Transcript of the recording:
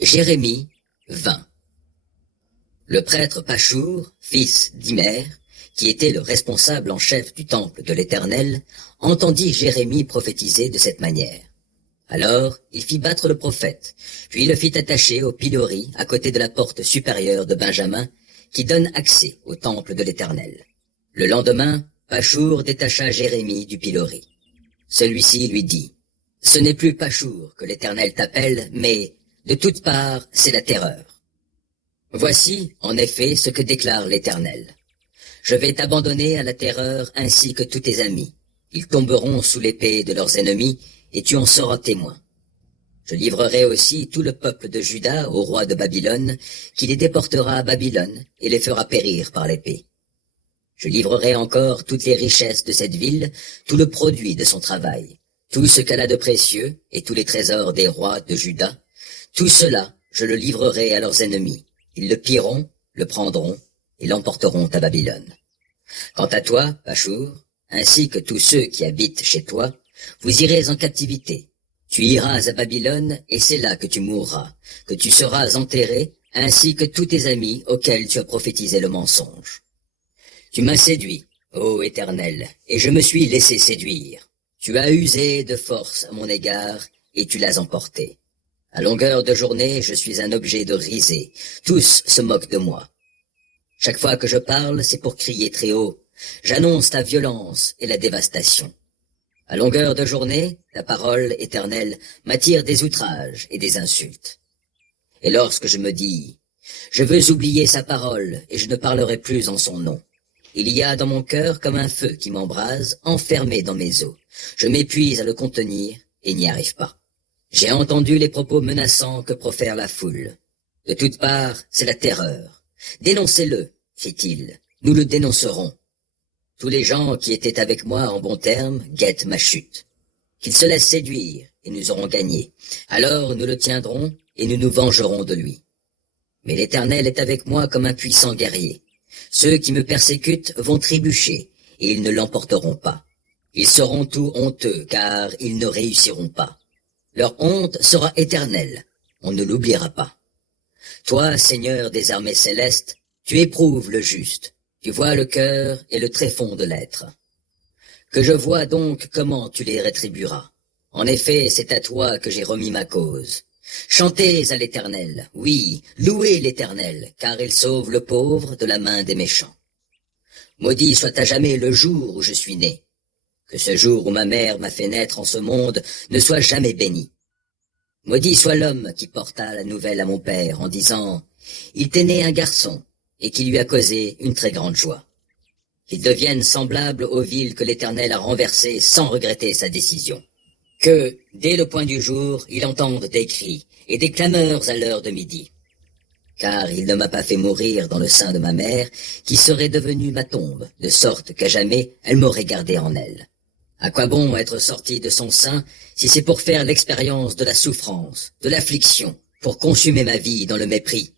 Jérémie 20. Le prêtre Pachour, fils d'Imer, qui était le responsable en chef du temple de l'Éternel, entendit Jérémie prophétiser de cette manière. Alors il fit battre le prophète, puis le fit attacher au pilori à côté de la porte supérieure de Benjamin, qui donne accès au temple de l'Éternel. Le lendemain, Pachour détacha Jérémie du pilori. Celui-ci lui dit, « Ce n'est plus Pachour que l'Éternel t'appelle, mais de toutes parts c'est la terreur. Voici, en effet, ce que déclare l'Éternel. Je vais t'abandonner à la terreur ainsi que tous tes amis. Ils tomberont sous l'épée de leurs ennemis, et tu en seras témoin. Je livrerai aussi tout le peuple de Juda au roi de Babylone, qui les déportera à Babylone et les fera périr par l'épée. Je livrerai encore toutes les richesses de cette ville, tout le produit de son travail, tout ce qu'elle a de précieux et tous les trésors des rois de Juda. Tout cela, je le livrerai à leurs ennemis. Ils le pilleront, le prendront et l'emporteront à Babylone. Quant à toi, Pachour, ainsi que tous ceux qui habitent chez toi, vous irez en captivité. Tu iras à Babylone, et c'est là que tu mourras, que tu seras enterré, ainsi que tous tes amis auxquels tu as prophétisé le mensonge. Tu m'as séduit, ô Éternel, et je me suis laissé séduire. Tu as usé de force à mon égard, et tu l'as emporté. À longueur de journée, je suis un objet de risée. Tous se moquent de moi. Chaque fois que je parle, c'est pour crier très haut. J'annonce ta violence et la dévastation. À longueur de journée, ta parole éternelle m'attire des outrages et des insultes. Et lorsque je me dis, je veux oublier sa parole et je ne parlerai plus en son nom, il y a dans mon cœur comme un feu qui m'embrase, enfermé dans mes os. Je m'épuise à le contenir et n'y arrive pas. J'ai entendu les propos menaçants que profère la foule. De toutes parts, c'est la terreur. Dénoncez-le, fit-il, nous le dénoncerons. Tous les gens qui étaient avec moi en bons termes guettent ma chute. Qu'il se laisse séduire, et nous aurons gagné. Alors nous le tiendrons, et nous nous vengerons de lui. Mais l'Éternel est avec moi comme un puissant guerrier. Ceux qui me persécutent vont trébucher, et ils ne l'emporteront pas. Ils seront tout honteux, car ils ne réussiront pas. Leur honte sera éternelle, on ne l'oubliera pas. Toi, Seigneur des armées célestes, tu éprouves le juste. Tu vois le cœur et le tréfonds de l'être. Que je vois donc comment tu les rétribueras. En effet, c'est à toi que j'ai remis ma cause. Chantez à l'Éternel, oui, louez l'Éternel, car il sauve le pauvre de la main des méchants. Maudit soit à jamais le jour où je suis né. Que ce jour où ma mère m'a fait naître en ce monde ne soit jamais béni. Maudit soit l'homme qui porta la nouvelle à mon père en disant « Il t'est né un garçon » et qui lui a causé une très grande joie. Qu'il devienne semblable aux villes que l'Éternel a renversées sans regretter sa décision. Que, dès le point du jour, il entende des cris et des clameurs à l'heure de midi. Car il ne m'a pas fait mourir dans le sein de ma mère, qui serait devenue ma tombe, de sorte qu'à jamais elle m'aurait gardé en elle. À quoi bon être sorti de son sein, si c'est pour faire l'expérience de la souffrance, de l'affliction, pour consumer ma vie dans le mépris?